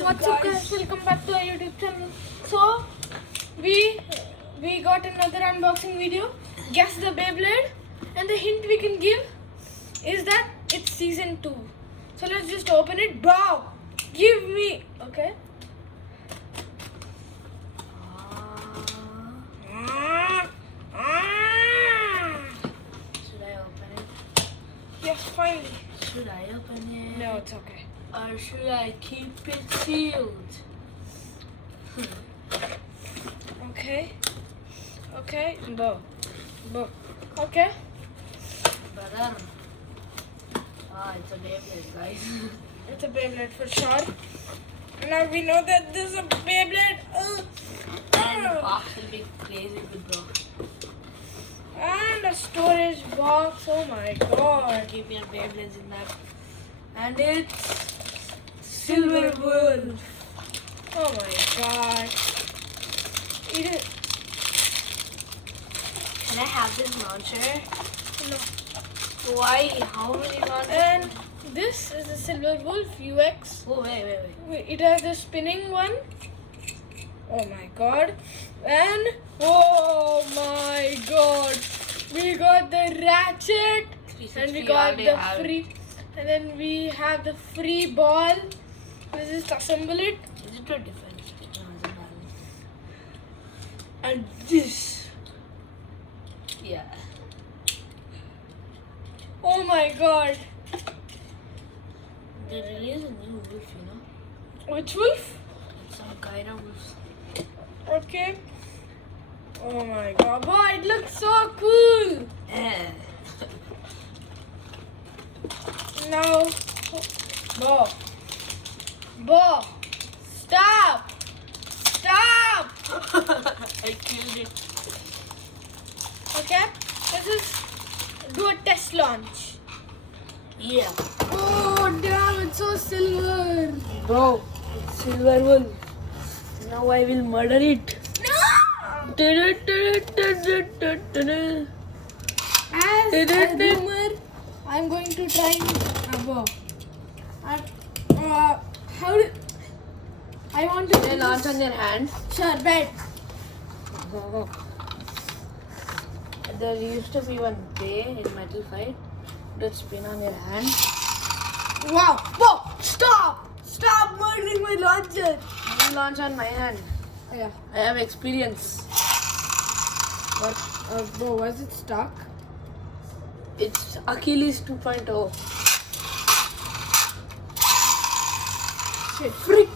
What's up guys? Welcome back to our YouTube channel. So we got another unboxing video. Guess the Beyblade, and the hint we can give is that it's season 2. So let's just open it. Wow! Give me okay. Should I open it? Yes, finally. Should I open it? No, it's okay. Or should I keep it sealed? Okay. Okay. Bo. Okay. Brother. It's a Beyblade, guys. It's a Beyblade for sure. Now we know that this is a Beyblade. And the box will be crazy good, bro. And a storage box. Oh my god. Keep your Beyblades in that. And it's Silver Wolf. Oh my god. It is. Can I have this launcher? No. Why? How many launchers? And this is the Silver Wolf UX. Oh, wait. It has a spinning one. Oh my god. And oh my god. We got the ratchet. And we got the free. And then we have the free ball. Let's just assemble it. Is it a different? No, it's a balance. And this. Yeah. Oh my god. They released a new wolf, you know? Which wolf? It's some kind of wolf. Okay. Oh my god. Boy, it looks so cool. Yeah. Now. Bo. Stop. I killed it. Okay. Let's just do a test launch. Yeah. Oh damn, it's so silver. Bro, it's Silver Wolf. Now I will murder it. No! As a gamer, I'm going to try how do I want to They launch on your hand. Sure, bet. There used to be one day in Metal Fight that spin on your hand. Wow. Whoa, stop murdering my launcher. You launch on my hand. Yeah. I have experience. What? Bro, was it stuck? It's Achilles 2.0. Shit, freak.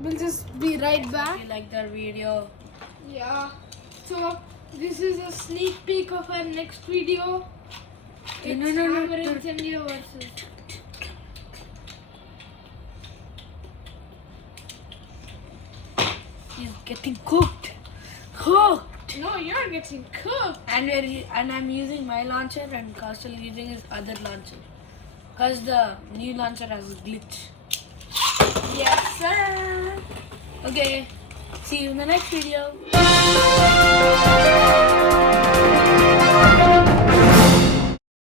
We'll just be right back. If you like that video, Yeah. So this is a sneak peek of our next video. It's Hammer Incendio versus. he's getting cooked. No, you're getting cooked. And I'm using my launcher and Kaushal using his other launcher. Because the new launcher has a glitch. Yes, sir. Okay, see you in the next video.